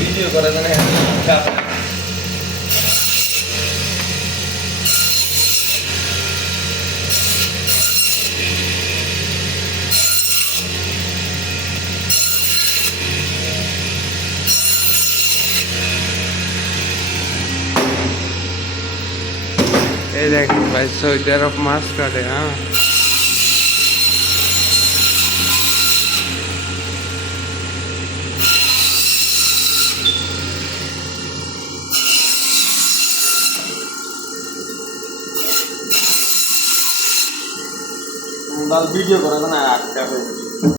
video করে জানে এই দেখেন ভাই সৌদি আরব মাছ কাটে হ্যাঁ ভিডিও করে জানে আটকা হয়েছে